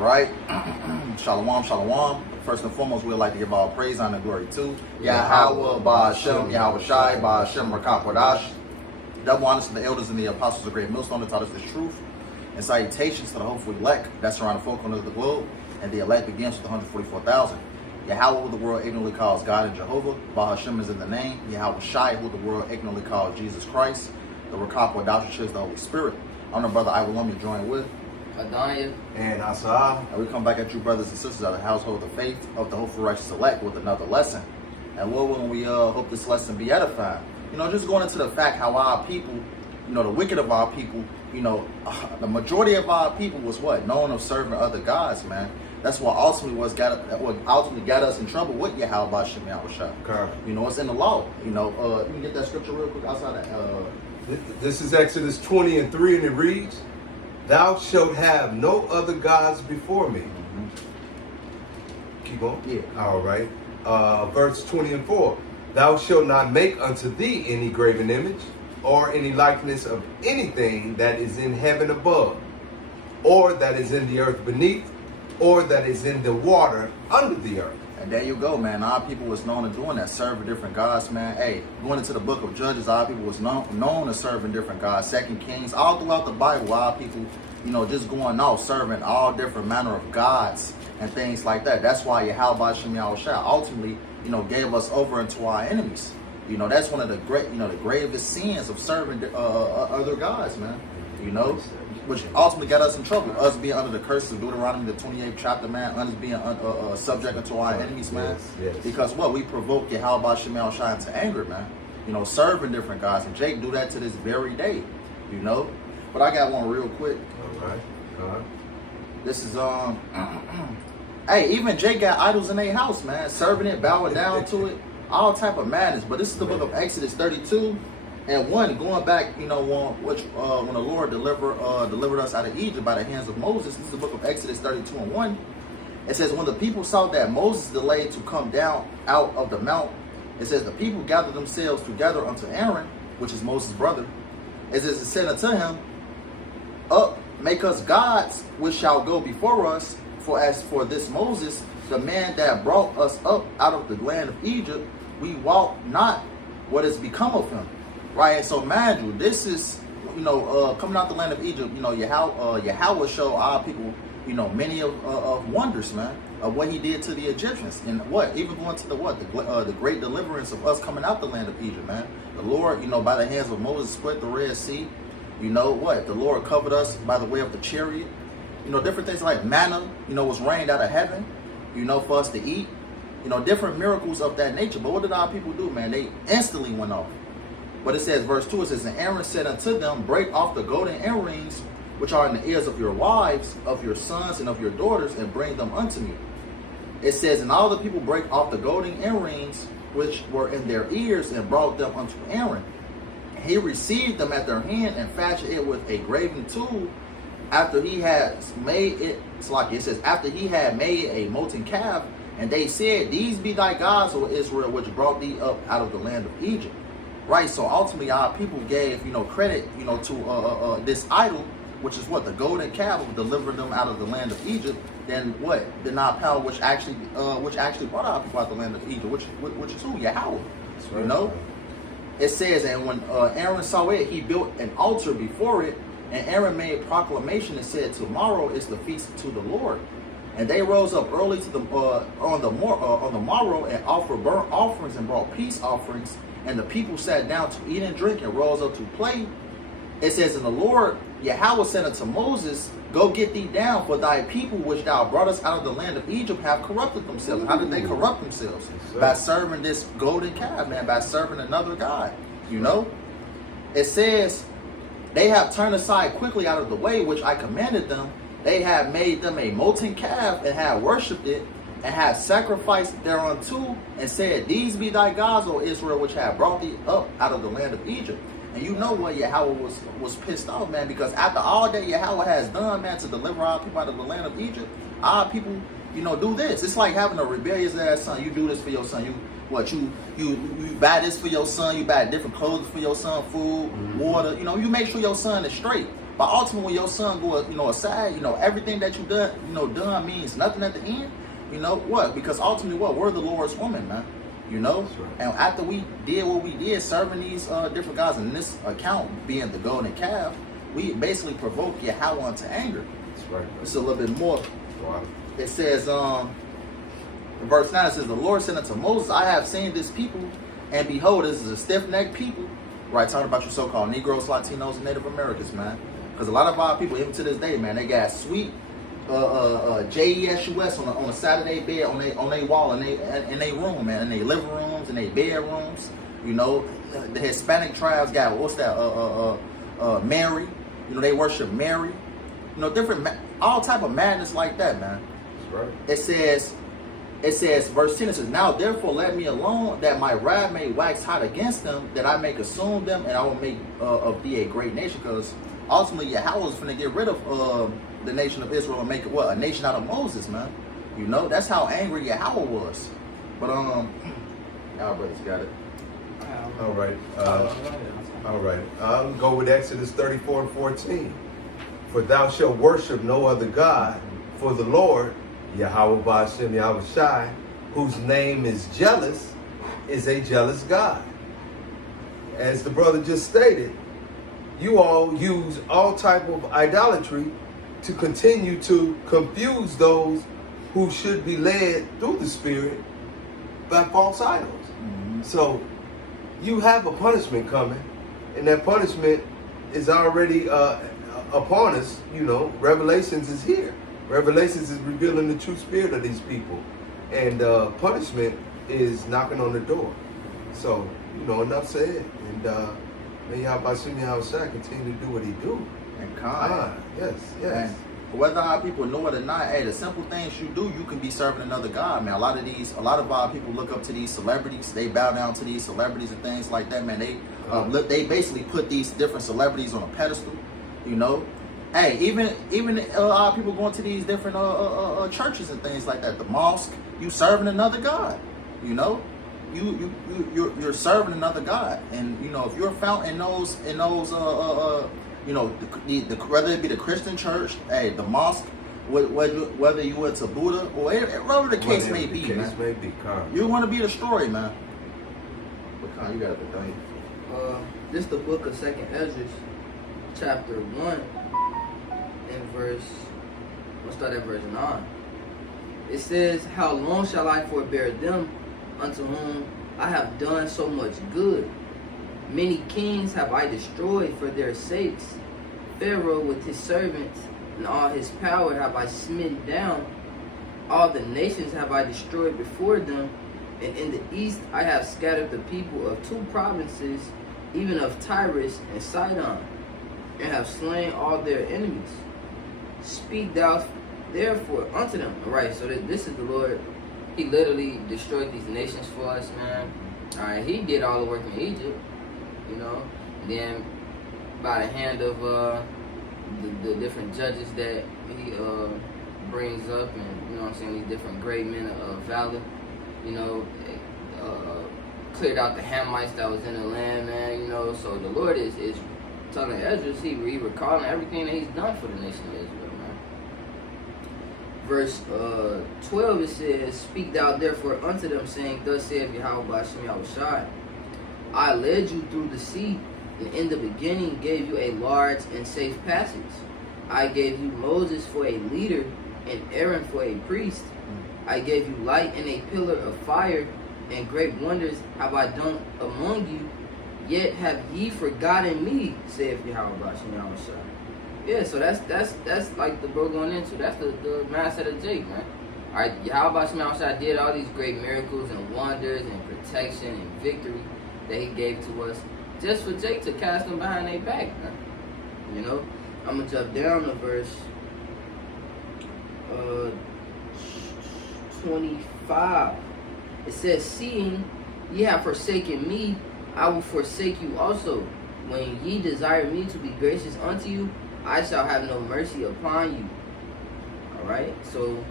All right. Shalom, shalom. First and foremost, we'd like to give all praise, honor, and glory to Yahweh, Ba'ashem, Yahweh Shai, Ba'ashem, Rakakwadash. Double honors to the elders and the apostles of Great Millstone that taught us the truth. And salutations to the hopeful elect that surround the four corners of the globe. And the elect begins with 144,000. Yahweh, who the world ignorantly calls God and Jehovah. Ba'ashem is in the name. Yahweh Shai, who the world ignorantly calls Jesus Christ. The Rakakwadash is the Holy Spirit. I'm the brother Iwalum, joined with Adanya and Asa. And we come back at you, brothers and sisters, of the household of faith of the hopeful righteous elect, with another lesson. And Lord willing, we hope this lesson be edifying. Just going into the fact how our people, the wicked of our people, the majority of our people was what? Known of serving other gods, man. That's what ultimately got us in trouble with Yahweh Ba'ashem Yahweh Shai. Okay. It's in the law. You can get that scripture real quick outside that. This is Exodus 20:3, and it reads, "Thou shalt have no other gods before me." Mm-hmm. Keep on. Yeah. All right. Verse 20:4, "Thou shalt not make unto thee any graven image, or any likeness of anything that is in heaven above, or that is in the earth beneath, or that is in the water under the earth." And there you go, man. Our people was known to doing that, serving different gods, man. Hey, going into the book of Judges, our people was known to serving different gods. Second Kings, all throughout the Bible, our people, just going off, serving all different manner of gods and things like that. That's why Yahweh Ba'ashem Yahweh Shai ultimately, gave us over into our enemies. That's one of the the gravest sins of serving other gods, man. Which ultimately got us in trouble. Us being under the curses of Deuteronomy, the 28th chapter, man. Us being subject unto our enemies, man. Yes. Because we provoke Yahweh Ba'ashem Yahweh Shai into anger, man. Serving different gods. And Jake do that to this very day, But I got one real quick. All right. This is, hey, even Jake got idols in their house, man. Serving it, bowing down to it. All type of madness. But this is the book of Exodus 32. And going back, when the Lord delivered us out of Egypt by the hands of Moses. This is the book of Exodus 32:1. It says, when the people saw that Moses delayed to come down out of the mount, it says, the people gathered themselves together unto Aaron, which is Moses' brother. It says, it said unto him, up, make us gods which shall go before us. For as for this Moses, the man that brought us up out of the land of Egypt, we walk not what is become of him. Right, and so mind you, this is, coming out the land of Egypt, Yahweh showed our people, many of wonders, man, of what he did to the Egyptians. And even going to the great deliverance of us coming out the land of Egypt, man. The Lord, by the hands of Moses split the Red Sea. The Lord covered us by the way of the chariot. Different things like manna, was rained out of heaven, for us to eat. Different miracles of that nature. But what did our people do, man? They instantly went off. But it says, verse 2, it says, and Aaron said unto them, break off the golden earrings, which are in the ears of your wives, of your sons, and of your daughters, and bring them unto me. It says, and all the people break off the golden earrings, which were in their ears, and brought them unto Aaron. He received them at their hand, and fashioned it with a graving tool, after he had made it, it says, after he had made a molten calf, and they said, these be thy gods, O Israel, which brought thee up out of the land of Egypt. Right, so ultimately our people gave, credit, to this idol, which is the golden calf who delivered them out of the land of Egypt. Then the power which actually brought our people out of the land of Egypt, which is who? Yahweh. Right. It says, and when Aaron saw it, he built an altar before it, and Aaron made proclamation and said, tomorrow is the feast to the Lord. And they rose up early to on the morrow and offered burnt offerings and brought peace offerings. And the people sat down to eat and drink and rose up to play. It says, and the Lord Yahweh said unto Moses, go get thee down, for thy people which thou broughtest out of the land of Egypt have corrupted themselves. How did they corrupt themselves? By serving this golden calf, man, by serving another god. It says, they have turned aside quickly out of the way which I commanded them. They have made them a molten calf and have worshipped it, and have sacrificed thereunto, and said, these be thy gods, O Israel, which have brought thee up out of the land of Egypt. And Yahweh was pissed off, man, because after all that Yahweh has done, man, to deliver our people out of the land of Egypt, our people, do this. It's like having a rebellious ass son. You do this for your son. What you buy this for your son, you buy different clothes for your son, food, water. You know, you make sure your son is straight. But ultimately, when your son go, aside, everything that you done means nothing at the end. You know what? Because ultimately, we're the Lord's woman, man. Right. And after we did what we did, serving these different guys, in this account being the golden calf, we basically provoke Yahweh into anger. That's right. It's a little bit more. Wow. It says, in verse 9, it says, the Lord said unto Moses, I have seen this people, and behold, this is a stiff-necked people. Right, talking about your so-called Negroes, Latinos, and Native Americans, man. Because a lot of our people, even to this day, man, they got sweet JESUS on the side of their bed, on their wall, in their room, man, in their living rooms, in their bedrooms. The Hispanic tribes got, what's that, Mary. They worship Mary. Different, all type of madness like that, man. That's right. It says, verse 10, it says, now therefore let me alone, that my wrath may wax hot against them, that I may consume them, and I will make of thee a great nation. Because ultimately, Yahweh was going to get rid of the nation of Israel and make it, a nation out of Moses, man. That's how angry Yahweh was. But, y'all brothers got it. All right. All right. I'll go with Exodus 34:14. For thou shalt worship no other God, for the Lord, Yahweh Ba'ashem Yahweh Shai, whose name is jealous, is a jealous God. As the brother just stated, you all use all type of idolatry to continue to confuse those who should be led through the Spirit by false idols. So you have a punishment coming, and that punishment is already upon us. Revelations is here. Revelations is revealing the true spirit of these people, and punishment is knocking on the door. So, enough said. And may Yahweh continue to do what he do. And kind. Yes. And whether our people know it or not, hey, the simple things you do, you can be serving another God, man. A lot of our people look up to these celebrities. They bow down to these celebrities and things like that, man. They basically put these different celebrities on a pedestal, Hey, even our people going to these different churches and things like that, the mosque, you serving another God, you're serving another God, and if you're found in those whether it be the Christian church, hey, the mosque, whether you went to Buddha or whatever the case may be, man, you want to be destroyed, man. What kind you got the thing? This the book of 2nd Ezra, chapter 1. We'll start at verse 9. It says, how long shall I forbear them unto whom I have done so much good? Many kings have I destroyed for their sakes. Pharaoh with his servants and all his power have I smitten down. All the nations have I destroyed before them. And in the east I have scattered the people of 2 provinces, even of Tyrus and Sidon, and have slain all their enemies. Speak thou therefore unto them. Alright, so this is the Lord. He literally destroyed these nations for us, man. Alright, he did all the work in Egypt, then by the hand of the different judges that he brings up, and these different great men of valor, cleared out the Hamites that was in the land, man, so the Lord is telling Ezra, he recalling everything that he's done for the nation of Israel, man. Verse 12, it says, speak thou therefore unto them, saying, thus saith Yahweh Ba'ashem Yahweh Shai, I led you through the sea, and in the beginning gave you a large and safe passage. I gave you Moses for a leader, and Aaron for a priest. I gave you light and a pillar of fire, and great wonders have I done among you. Yet have ye forgotten me, saith Yahweh Ba'ashem Yahweh Shai. Yeah, so that's like the bro going into. That's the mindset of Jake, man. Alright, Yahweh Ba'ashem Yahweh Shai did all these great miracles and wonders and protection and victory that he gave to us, just for Jake to cast them behind their back, man. I'm gonna jump down to verse 25. It says, seeing ye have forsaken me, I will forsake you also. When ye desire me to be gracious unto you, I shall have no mercy upon you. Alright, so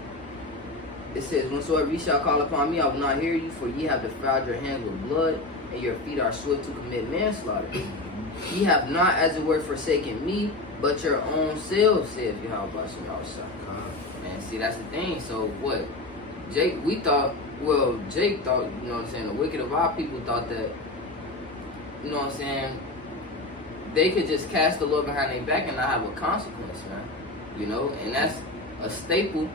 It says, whensoever ye shall call upon me, I will not hear you, for ye have defiled your hands with blood, and your feet are swift to commit manslaughter. Ye have not, as it were, forsaken me, but your own selves, saith Yahweh Bashem Yahushua. And see, that's the thing. So what? Jake thought, you know what I'm saying, the wicked of our people thought that, you know what I'm saying, they could just cast the Lord behind their back and not have a consequence, man. You know, and that's a staple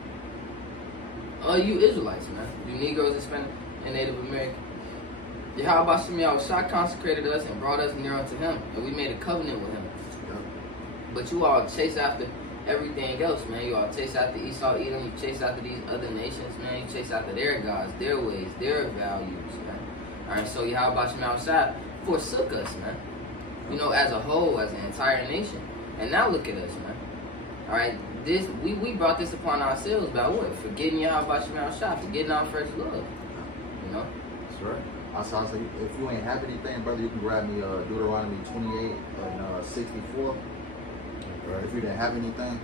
of you Israelites, man. You Negroes, Hispanic, and Native American. Yahweh Bashem Yahushua consecrated us and brought us near unto him, and we made a covenant with him. Yep. But you all chase after everything else, man. You all chase after Esau, Edom. You chase after these other nations, man. You chase after their gods, their ways, their values, man. All right, so Yahweh Bashem Yahushua forsook us, man. You know, as a whole, as an entire nation. And now look at us, man. All right, this we brought this upon ourselves by what? Forgetting Yahweh Bashem Yahushua, forgetting our first love. You know? That's right. I saw, so if you ain't have anything, brother, you can grab me Deuteronomy 28 and 64. Right. If you didn't have anything.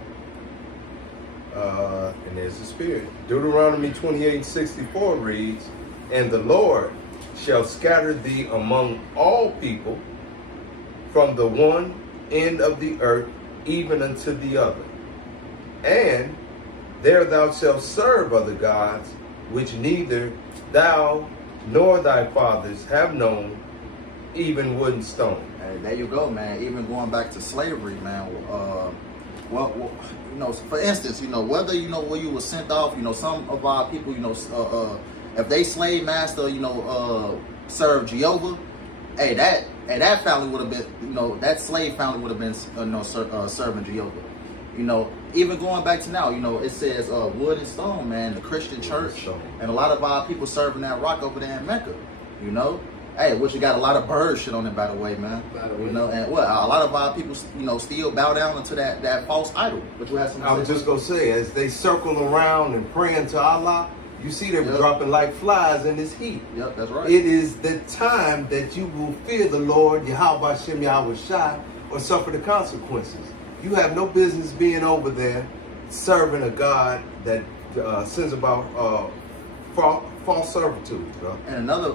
And there's the Spirit. Deuteronomy 28 and 64 reads, and the Lord shall scatter thee among all people from the one end of the earth even unto the other. And there thou shalt serve other gods, which neither thou nor thy fathers have known, even wood and stone. Hey, there you go, man. Even going back to slavery, man. Well, you know, for instance, you know, whether, you know, where you were sent off, you know, some of our people, you know, if they slave master, you know, served Jehovah, hey, that family would have been, you know, that slave family would have been, you know, serving Jehovah. You know, even going back to now, you know, it says wood and stone, man, the Christian church, and a lot of our people serving that rock over there in Mecca, you know. Hey, which you got a lot of bird shit on it, by the way, man. You know, and what a lot of our people, you know, still bow down into that false idol. But you have some. I was just gonna say, as they circle around and praying to Allah, you see them dropping like flies in this heat. Yep, that's right. It is the time that you will fear the Lord, Yahweh Bashem Yahushua, or suffer the consequences. You have no business being over there serving a God that sins about false servitude, bro. And another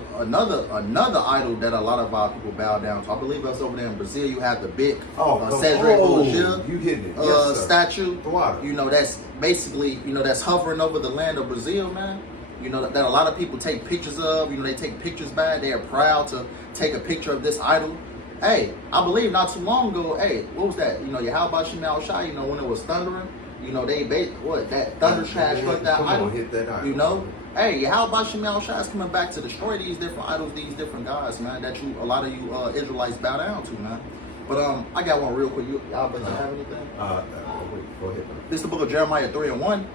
idol that a lot of our people bow down to. I believe that's over there in Brazil. You have the big Cedric Bolger, you hitting it. Yes, statue. You know, that's basically, you know, that's hovering over the land of Brazil, man. You know, that a lot of people take pictures of. You know, they take pictures by it. They are proud to take a picture of this idol. Hey, I believe not too long ago, hey, what was that? You know, Yahweh Bashem Yahushua, you know, when it was thundering, you know, that thunder trash struck that idol. Hit that idol. You know? Hey, Yahweh Bashem Yahushua is coming back to destroy these different idols, these different gods, man, that a lot of you Israelites bow down to, man. But I got one real quick. Y'all have anything? Go ahead. This is the book of Jeremiah 3 and 1.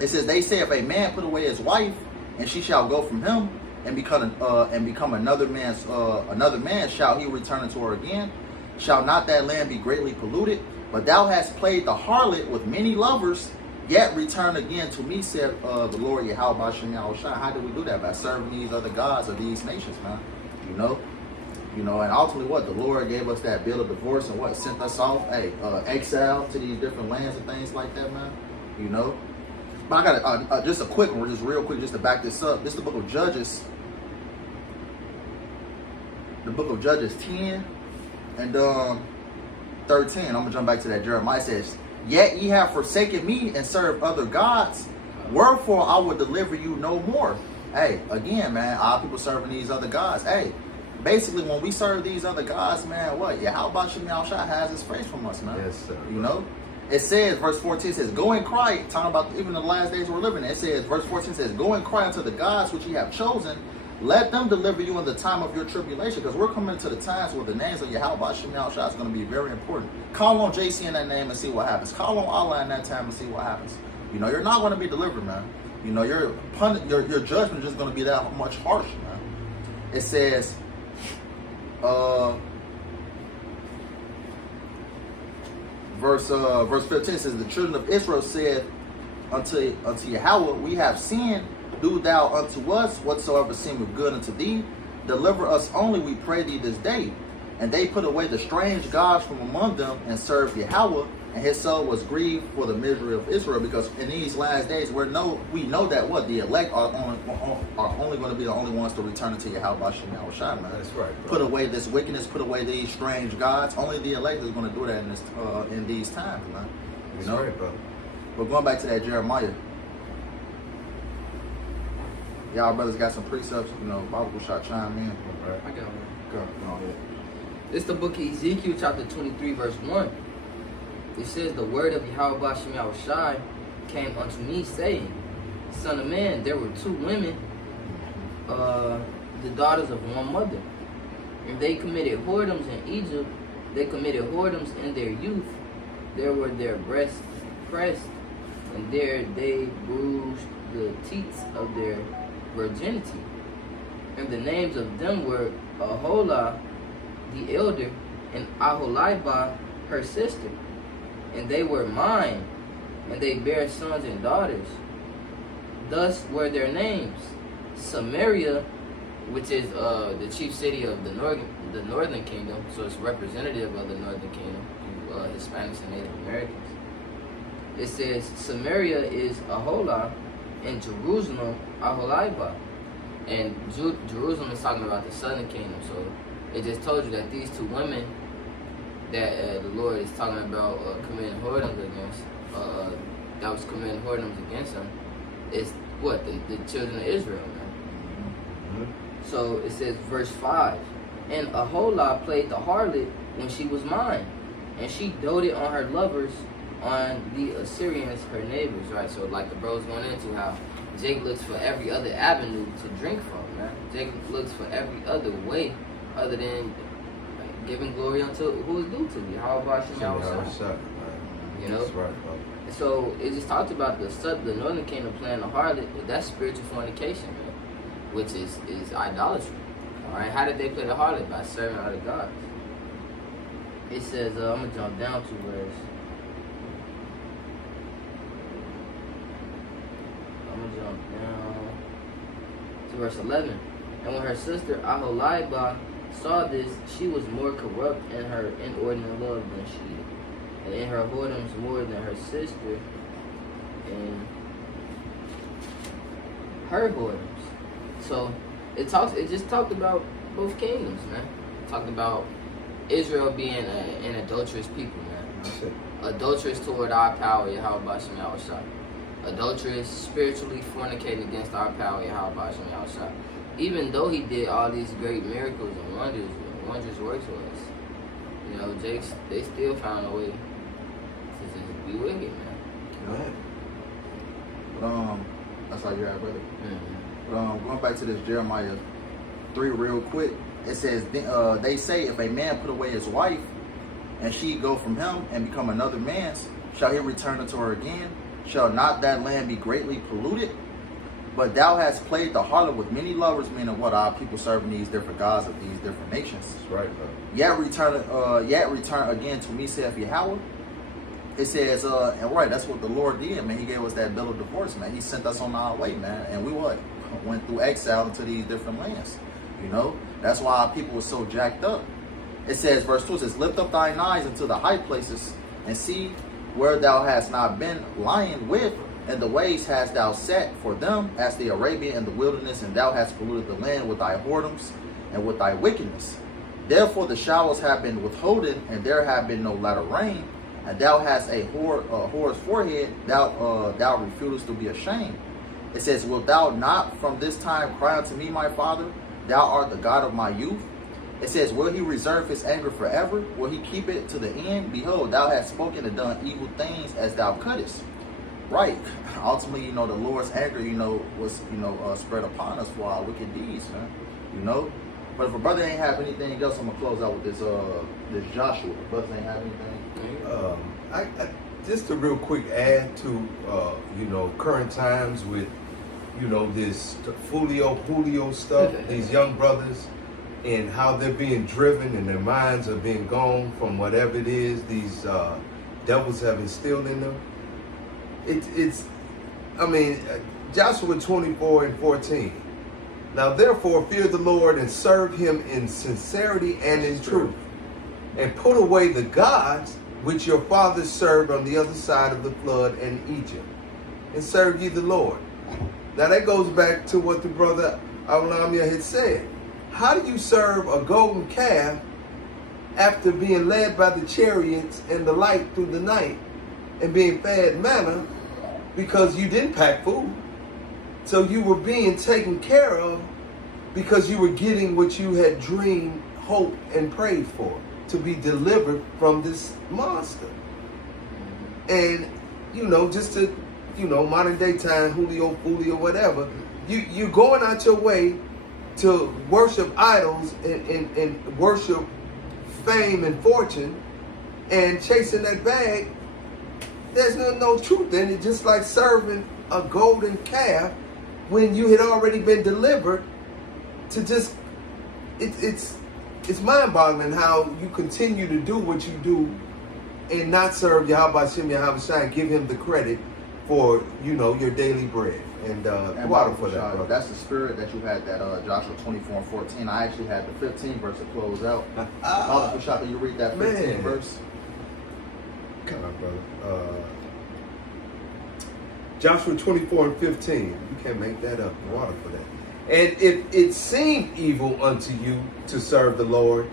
It says, they say if a man put away his wife, and she shall go from him, and become another man shall he return unto her again. Shall not that land be greatly polluted? But thou hast played the harlot with many lovers, yet return again to me, said the Lord Yahweh Bashem Yahushua. How do we do that? By serving these other gods of these nations, man. You know, and ultimately what? The Lord gave us that bill of divorce and what? Sent us off, exile to these different lands and things like that, man. You know. But I got just a quick one, just real quick, just to back this up. This is the book of Judges. The book of Judges 10 and 13. I'm going to jump back to that. Jeremiah says, yet ye have forsaken me and served other gods, wherefore I will deliver you no more. Hey, again, man, our people serving these other gods. Hey, basically, when we serve these other gods, man, what? Yeah, how about Yahushua has his face from us, man? Yes, sir. You know? It says, verse 14 says, go and cry, talking about even the last days we're living in. It says, verse 14 says, go and cry unto the gods which ye have chosen. Let them deliver you in the time of your tribulation, because we're coming to the times where the names of Yahweh Bashem Yahushua is going to be very important. Call on JC in that name and see what happens. Call on Allah in that time and see what happens. You know, you're not going to be delivered, man. You know, your judgment is just going to be that much harsher, man. It says, verse 15 says, the children of Israel said unto Yahweh, we have sinned. Do thou unto us whatsoever seemeth good unto thee. Deliver us only, we pray thee, this day. And they put away the strange gods from among them and served Yahweh, and his soul was grieved for the misery of Israel. Because in these last days, we know that what the elect are only going to be the only ones to return into Yahweh Shem Yahushua, man. That's right, bro. Put away this wickedness, put away these strange gods. Only the elect is going to do that in these times, man. That's right, bro. But going back to that Jeremiah, y'all brothers got some precepts, Bible shot chime in. Right. I got one. Go ahead. It's the book of Ezekiel, chapter 23, verse 1. It says, the word of Yahweh Shem Yahushua came unto me, saying, Son of man, there were two women, the daughters of one mother. And they committed whoredoms in Egypt. They committed whoredoms in their youth. There were their breasts pressed, and there they bruised the teats of their virginity. And the names of them were Aholah, the elder, and Aholibah, her sister. And they were mine, and they bare sons and daughters. Thus were their names: Samaria, which is the chief city of the northern kingdom, so it's representative of the northern kingdom, Hispanics and Native Americans. It says Samaria is Aholah, and Jerusalem Aholibah. And Jerusalem is talking about the southern kingdom. So it just told you that these two women that the Lord is talking about committing whoredoms against, that was committing whoredoms against them, is what? The children of Israel, man. Mm-hmm. So it says, verse 5, and Aholah played the harlot when she was mine, and she doted on her lovers, on the Assyrians, her neighbors, right? So like the bros going into how Jake looks for every other avenue to drink from, man. Jake looks for every other way other than giving glory unto who is due to me. How about Shem Yahushua? You know? That's right, bro. So it just talked about the northern kingdom playing the harlot. That's spiritual fornication, man, which is idolatry. All right, how did they play the harlot? By serving other gods. It says, I'm gonna jump down to verse. I'm gonna jump down to verse 11. And when her sister Aholibah saw this, she was more corrupt in her inordinate love than she, and in her whoredoms more than her sister, and her whoredoms. So it just talked about both kingdoms, man. It talked about Israel being an adulterous people, man. Adulterous toward our power, Yahweh Shem Yahushua. Adulterous, spiritually fornicating against our power, Yahweh Shem Yahushua. Even though he did all these great miracles and wondrous works for us, they still found a way to just be wicked, man. Right. But that's all you have, brother. Mm-hmm. But going back to this Jeremiah 3 real quick, it says, they say if a man put away his wife, and she go from him and become another man's, shall he return unto her again? Shall not that land be greatly polluted? But thou hast played the harlot with many lovers, meaning what our people serving these different gods of these different nations. That's right, bro. Yet return again to me, saith Yahweh. It says, and right, that's what the Lord did, man. He gave us that bill of divorce, man. He sent us on our way, man. And we went through exile into these different lands. That's why our people were so jacked up. It says, verse 2, it says, lift up thine eyes into the high places, and see where thou hast not been lying with, and the ways hast thou set for them as the Arabian in the wilderness, and thou hast polluted the land with thy whoredoms and with thy wickedness. Therefore the showers have been withholden, and there have been no latter rain, and thou hast a whore's forehead, thou refusest to be ashamed. It says, wilt thou not from this time cry unto me, my father? Thou art the God of my youth. It says, will he reserve his anger forever? Will he keep it to the end? Behold, thou hast spoken and done evil things as thou couldest. Right. Ultimately, the Lord's anger, was, spread upon us for our wicked deeds, man. But if a brother ain't have anything else, I'm gonna close out with this Joshua. If brothers ain't have anything. I just a real quick add to current times with this Julio stuff. These young brothers and how they're being driven and their minds are being gone from whatever it is these devils have instilled in them. Joshua 24:14. Now therefore fear the Lord and serve him in sincerity and in truth. and put away the gods which your fathers served on the other side of the flood in Egypt, and serve ye the Lord. Now that goes back to what the brother Alamia had said. How do you serve a golden calf after being led by the chariots and the light through the night and being fed manna because you didn't pack food? So you were being taken care of because you were getting what you had dreamed, hoped, and prayed for, to be delivered from this monster. And, just to, modern day time, Julio, whatever, you going out your way to worship idols and worship fame and fortune and chasing that bag. There's no truth in it. Just like serving a golden calf when you had already been delivered. To just, it's mind-boggling how you continue to do what you do and not serve Yahweh Shem Yahweh Shai and give him the credit for your daily bread. And water for that, brother. That's the spirit that you had, that Joshua 24:14. I actually had the 15th verse to close out. Brother Shah, can you read that 15th verse? Come on, brother. Joshua 24:15. You can't make that up. Water for that. And if it seemed evil unto you to serve the Lord,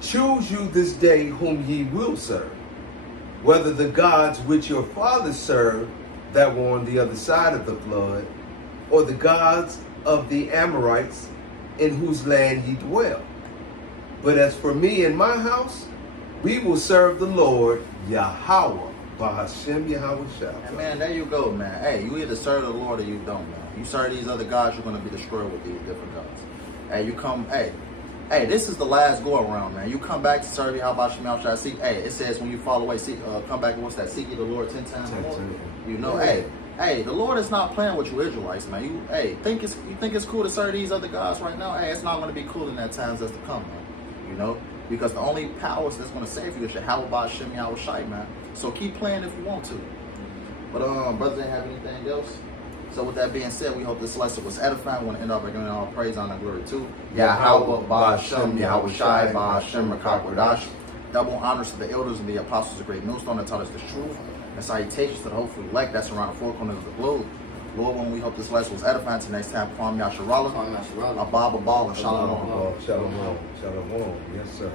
choose you this day whom ye will serve, whether the gods which your fathers served that were on the other side of the flood, or the gods of the Amorites in whose land ye dwell. But as for me and my house, we will serve the Lord Yahweh, Bahashem Yahweh Shah. And man, there you go, man. Hey, you either serve the Lord or you don't, man. You serve these other gods, you're going to be destroyed with these different gods. Hey, you come, hey, this is the last go around, man. You come back to serve Yahweh Shem Yahweh Shai. See, hey, it says when you fall away, come back and what's that? Seek ye the Lord 10 times more. Hey, the Lord is not playing with you Israelites, man. You think it's cool to serve these other gods right now? Hey, it's not going to be cool in that times that's to come, man. Because the only powers that's going to save you is Yahweh Shem Yahweh Shai, man. So keep playing if you want to. But brothers, didn't have anything else. So with that being said, we hope this lesson was edifying. We want to end up by giving all praise, honor, and glory to Yahweh Bahashem Yahweh Shai Bahashem Rakakwadash. Double honors to the elders and the apostles of Great Millstone that taught us the truth. And salutations to the hopeful elect that's around the four corners of the globe. Lord, when we hope this lesson was edifying, till next time, Kwam Yasharallah, Abba Babal, and Shalom. Shalom. Shalom. Yes, sir.